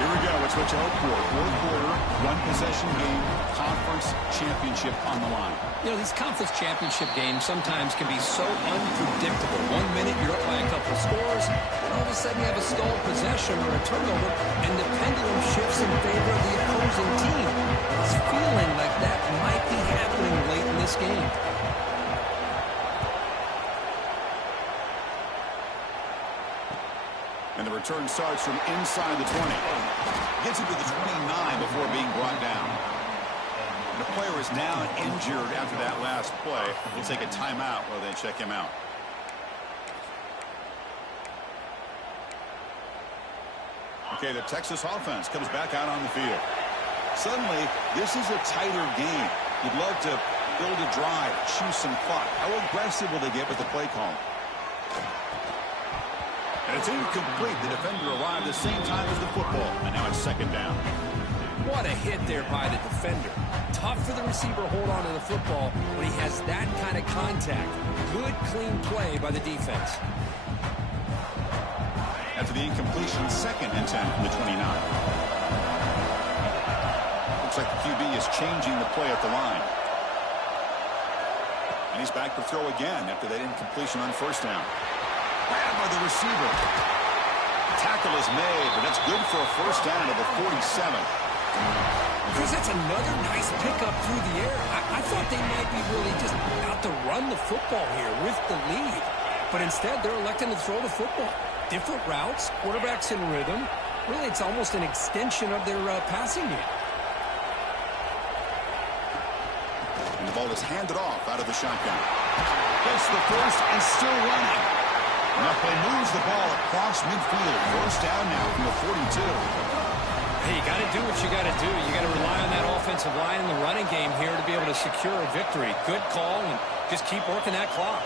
Here we go. It's what you hope for. Fourth quarter, one-possession game, conference championship on the line. You know, these conference championship games sometimes can be so unpredictable. 1 minute you're up by a couple of scores, and all of a sudden you have a stolen possession or a turnover, and the pendulum shifts in favor of the opposing team. It's feeling like that might be happening late in this game. And the return starts from inside the 20. Gets it to the 29 before being brought down. And the player is now injured after that last play. We'll take a timeout while they check him out. Okay, the Texas offense comes back out on the field. Suddenly, this is a tighter game. You'd love to build a drive, choose some clock. How aggressive will they get with the play call? And it's incomplete. The defender arrived the same time as the football. And now it's second down. What a hit there by the defender. Tough for the receiver to hold on to the football when he has that kind of contact. Good, clean play by the defense. After the incompletion, second and 10 from the 29. Looks like the QB is changing the play at the line. And he's back to throw again after that incompletion on first down. Grabbed by the receiver. Tackle is made, but that's good for a first down to the 47. Chris, that's another nice pickup through the air. I thought they might be really just out to run the football here with the lead. But instead, they're electing to throw the football. Different routes, quarterbacks in rhythm. Really, it's almost an extension of their passing game. And the ball is handed off out of the shotgun. Gets the first and still running. Now play moves the ball across midfield. First down now from the 42. Hey, you got to do what you got to do. You got to rely on that offensive line and the running game here to be able to secure a victory. Good call, and just keep working that clock.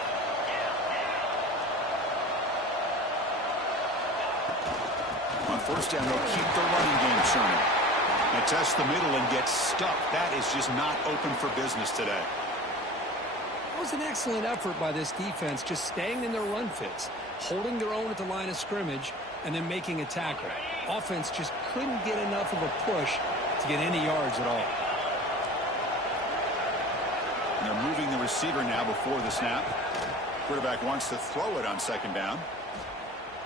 On first down, they'll keep the running game churning. Now test the middle and get stuck. That is just not open for business today. It was an excellent effort by this defense, just staying in their run fits, holding their own at the line of scrimmage, and then making a tackle. Offense just couldn't get enough of a push to get any yards at all. And they're moving the receiver now before the snap. Quarterback wants to throw it on second down.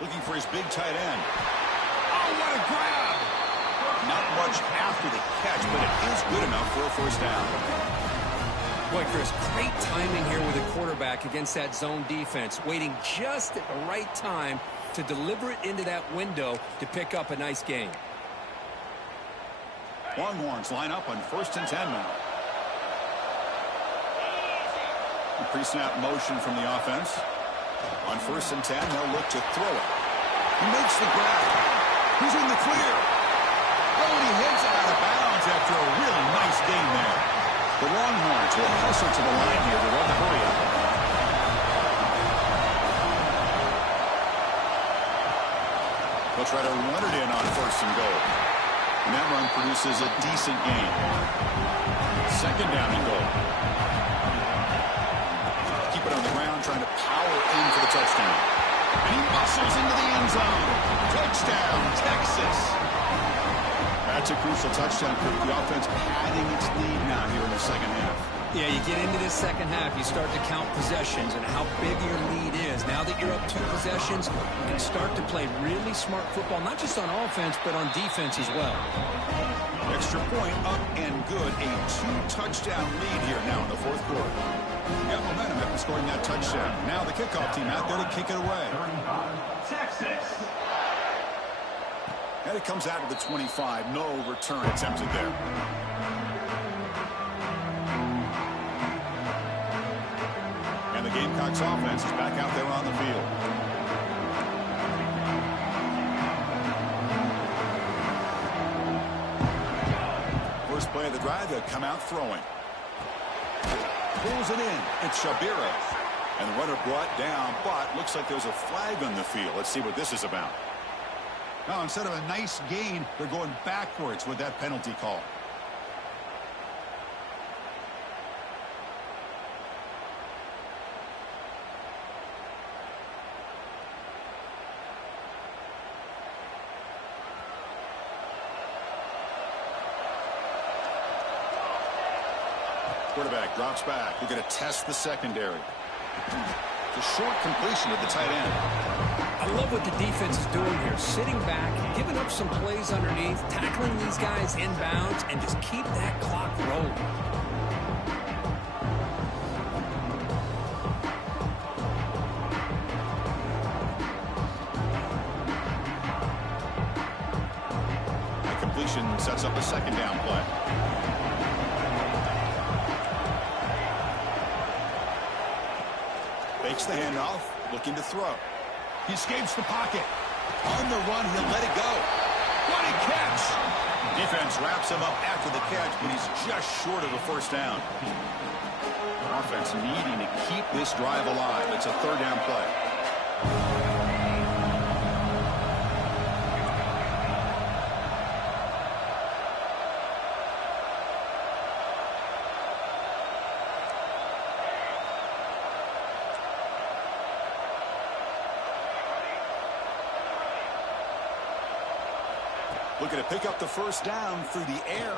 Looking for his big tight end. Oh, what a grab! Not much after the catch, but it is good enough for a first down. Boy, Chris, great timing here with the quarterback against that zone defense, waiting just at the right time to deliver it into that window to pick up a nice gain. Longhorns line up on 1st and 10 now. The pre-snap motion from the offense. On 1st and 10, they'll look to throw it. He makes the grab. He's in the clear. Oh, and he heads out of bounds after a really nice gain there. The Longhorns will hustle to the line here to run the hurry up. They'll try to run it in on 1st and goal. And that run produces a decent gain. Second down and goal. Keep it on the ground, trying to power in for the touchdown. And he muscles into the end zone. Touchdown, Texas. That's a crucial touchdown for the offense padding its lead now here in the second half. Yeah, you get into this second half, you start to count possessions and how big your lead is. Now that you're up 2 possessions, you can start to play really smart football, not just on offense, but on defense as well. Extra point up and good. A 2-touchdown lead here now in the 4th quarter. Got momentum after scoring that touchdown. Now the kickoff team out there to kick it away. Texas. And it comes out of the 25. No return attempted there. And the Gamecocks offense is back out there on the field. First play of the drive, they'll come out throwing. Pulls it in. It's Shabira. And the runner brought down, but looks like there's a flag on the field. Let's see what this is about. Now, instead of a nice gain, they're going backwards with that penalty call. Quarterback drops back. They're going to test the secondary. The short completion of the tight end. I love what the defense is doing here. Sitting back, giving up some plays underneath, tackling these guys inbounds, and just keep that clock rolling. That completion sets up a second down play. Fakes the handoff, looking to throw. He escapes the pocket. On the run, he'll let it go. What a catch! Defense wraps him up after the catch, but he's just short of a first down. Offense needing to keep this drive alive. It's a 3rd down play. Looking to pick up the first down through the air.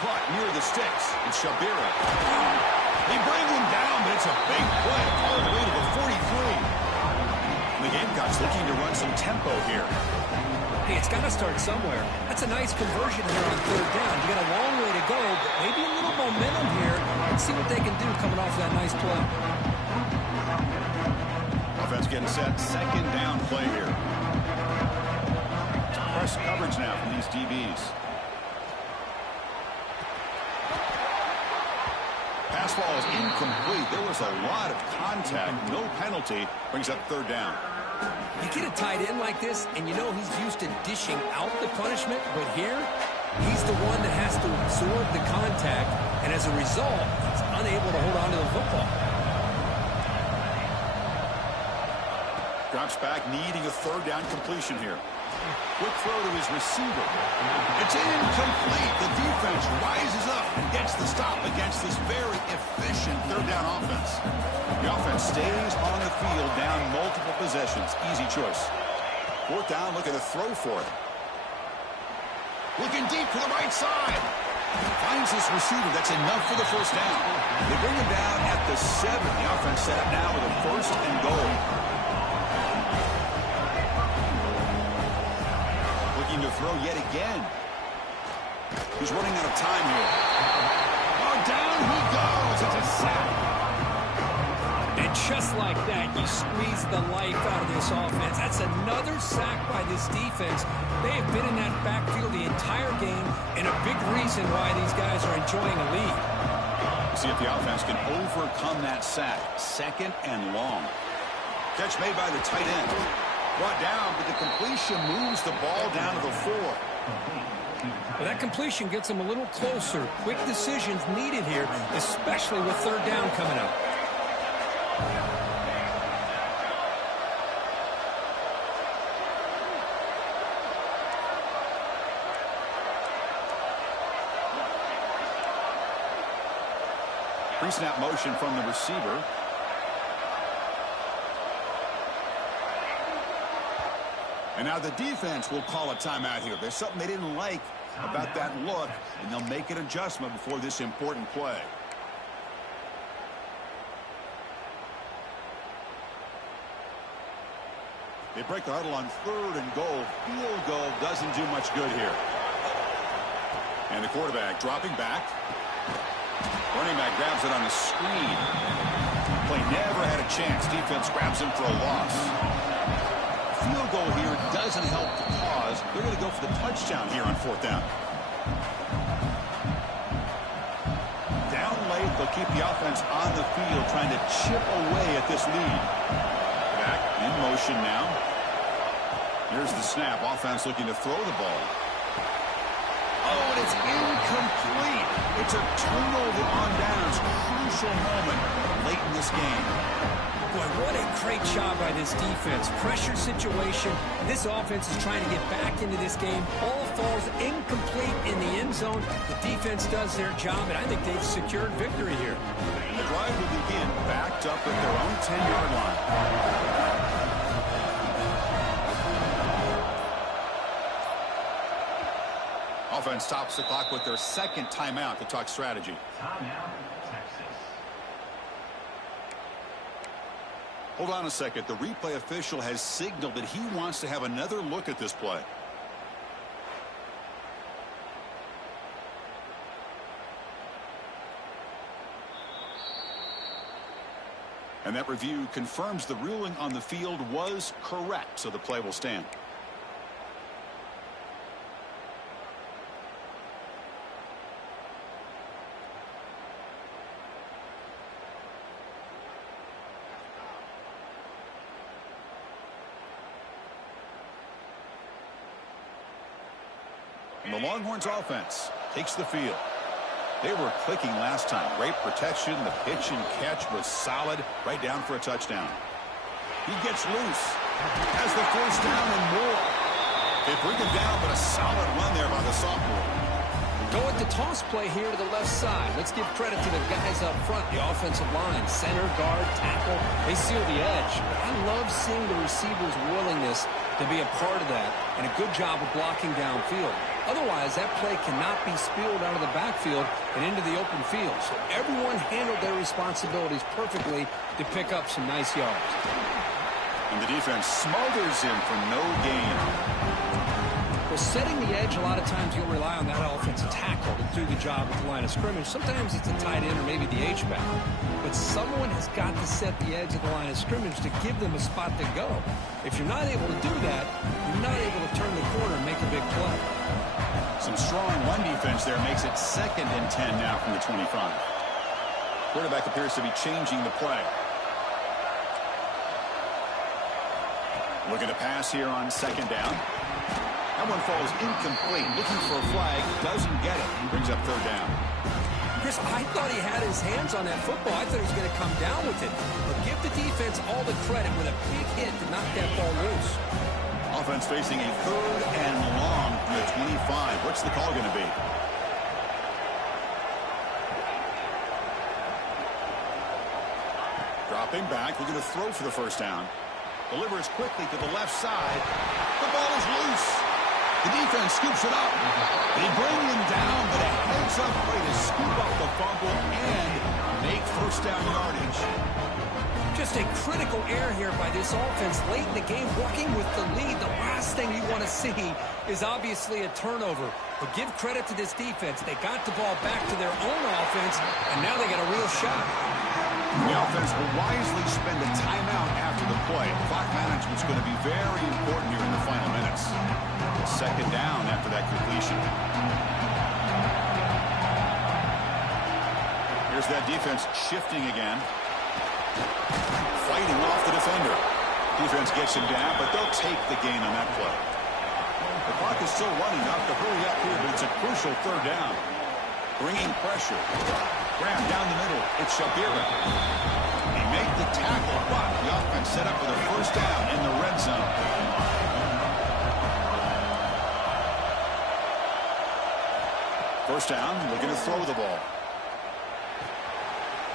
Caught near the sticks. It's Shabira. They bring him down, but it's a big play all the way to the 43. And the Gamecocks looking to run some tempo here. Hey, it's got to start somewhere. That's a nice conversion here on 3rd down. You got a long way to go, but maybe a little momentum here. Let's see what they can do coming off that nice play. Offense getting set. Second down play here. It's press coverage now from these DBs. Pass ball is incomplete. There was a lot of contact. No penalty. Brings up third down. You get a tight end like this, and you know he's used to dishing out the punishment, but here, he's the one that has to absorb the contact, and as a result, he's unable to hold on to the football. Drops back, needing a third down completion here. Quick throw to his receiver. It's incomplete. The defense rises up and gets the stop against this very efficient third down offense. The offense stays on the field down multiple possessions. Easy choice. Fourth down, looking to throw for it. Looking deep to the right side. Finds this receiver. That's enough for the first down. They bring him down at the 7. The offense set up now with a first and goal. Looking to throw yet again. He's running out of time here. Oh, down he goes. It's a sack. And just like that, you squeeze the life out of this offense. That's another sack by this defense. They have been in that backfield the entire game, and a big reason why these guys are enjoying a lead. See if the offense can overcome that sack. Second and long. Catch made by the tight end. Brought down, but the completion moves the ball down to the 4. Well, that completion gets them a little closer. Quick decisions needed here, especially with third down coming up. Pre-snap motion from the receiver. And now the defense will call a timeout here. There's something they didn't like about that look, and they'll make an adjustment before this important play. They break the huddle on third and goal. Field goal doesn't do much good here. And the quarterback dropping back. Running back grabs it on the screen. Play never had a chance. Defense grabs him for a loss. Field goal here doesn't help the cause. They're going to go for the touchdown here on fourth down. Down late, they'll keep the offense on the field, trying to chip away at this lead. Back in motion now. Here's the snap. Offense looking to throw the ball. Oh, and it's incomplete. It's a turnover on downs. Crucial moment late in this game. Boy, what a great job by this defense. Pressure situation. This offense is trying to get back into this game. Ball falls incomplete in the end zone. The defense does their job, and I think they've secured victory here. And the drive will begin backed up at their own 10-yard line. Offense stops the clock with their second timeout to talk strategy. Timeout, Texas. Hold on a second. The replay official has signaled that he wants to have another look at this play. And that review confirms the ruling on the field was correct, so the play will stand. And the Longhorns offense takes the field. They were clicking last time. Great protection. The pitch and catch was solid. Right down for a touchdown. He gets loose. Has the first down and more. They bring him down, but a solid run there by the sophomore. Go with the toss play here to the left side. Let's give credit to the guys up front, the offensive line, center, guard, tackle. They seal the edge. I love seeing the receiver's willingness to be a part of that, and a good job of blocking downfield. Otherwise, that play cannot be spilled out of the backfield and into the open field. So everyone handled their responsibilities perfectly to pick up some nice yards. And the defense smothers him for no gain. Well, setting the edge, a lot of times you'll rely on that offensive tackle to do the job at the line of scrimmage. Sometimes it's a tight end or maybe the H-back. But someone has got to set the edge of the line of scrimmage to give them a spot to go. If you're not able to do that, you're not able to turn the corner and make a big play. Some strong run defense there makes it 2nd and 10 now from the 25. Quarterback appears to be changing the play. Looking to pass here on 2nd down. That one falls incomplete. Looking for a flag. Doesn't get it. Brings up 3rd down. Chris, I thought he had his hands on that football. I thought he was going to come down with it. But give the defense all the credit with a big hit to knock that ball loose. Offense facing a 3rd and long from the 25. What's the call going to be? Dropping back. Looking to throw for the 1st down. Delivers quickly to the left side. The ball is loose. The defense scoops it up. They bring him down, but a heads-up play to scoop up the fumble and make 1st down yardage. Just a critical error here by this offense late in the game, walking with the lead. The last thing you want to see is obviously a turnover. But give credit to this defense. They got the ball back to their own offense, and now they got a real shot. The offense will wisely spend a timeout after the play. Clock management is going to be very important here in the final minutes. 2nd down after that completion. Here's that defense shifting again. Fighting off the defender. Defense gets him down, but they'll take the gain on that play. The clock is still running. Up to hurry up here, but it's a crucial 3rd down. Bringing pressure. Grab down the middle. It's Shapira. He made the tackle, but the offense set up with a 1st down in the red zone. First down, looking to throw the ball.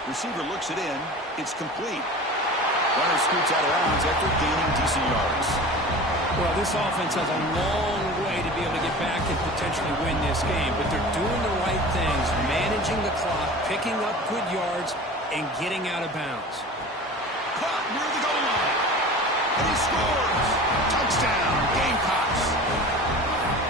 Receiver looks it in. It's complete. Runner scoots out of bounds after gaining decent yards. Well, this offense has a long way to be able to get back and potentially win this game, but they're doing the right things, managing the clock, picking up good yards, and getting out of bounds. Caught near the goal line. And he scores. Touchdown, Gamecocks.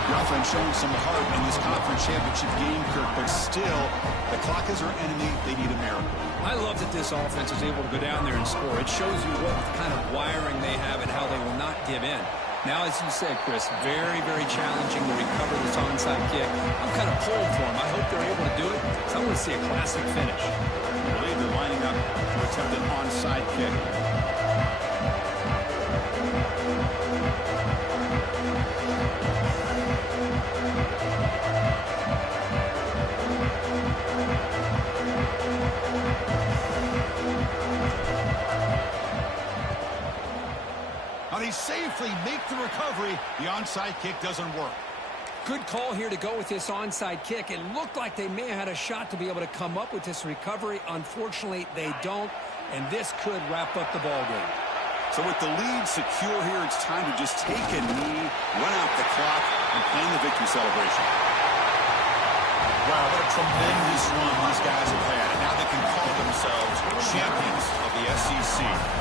The offense showing some heart in this conference championship game, Kirk, but still, the clock is our enemy. They need a miracle. I love that this offense is able to go down there and score. It shows you what kind of wiring they have and how they will not give in. Now, as you said, Chris, very, very challenging to recover this onside kick. I'm kind of pulling for them. I hope they're able to do it. So I want to see a classic finish. I believe they're lining up to attempt an onside kick. How they safely make the recovery. The onside kick doesn't work. Good call here to go with this onside kick. It looked like they may have had a shot to be able to come up with this recovery. Unfortunately, they don't, and this could wrap up the ball game. So with the lead secure here, it's time to just take a knee, run out the clock, and plan the victory celebration. Wow, what a tremendous run these guys have had, and now they can call themselves champions of the SEC.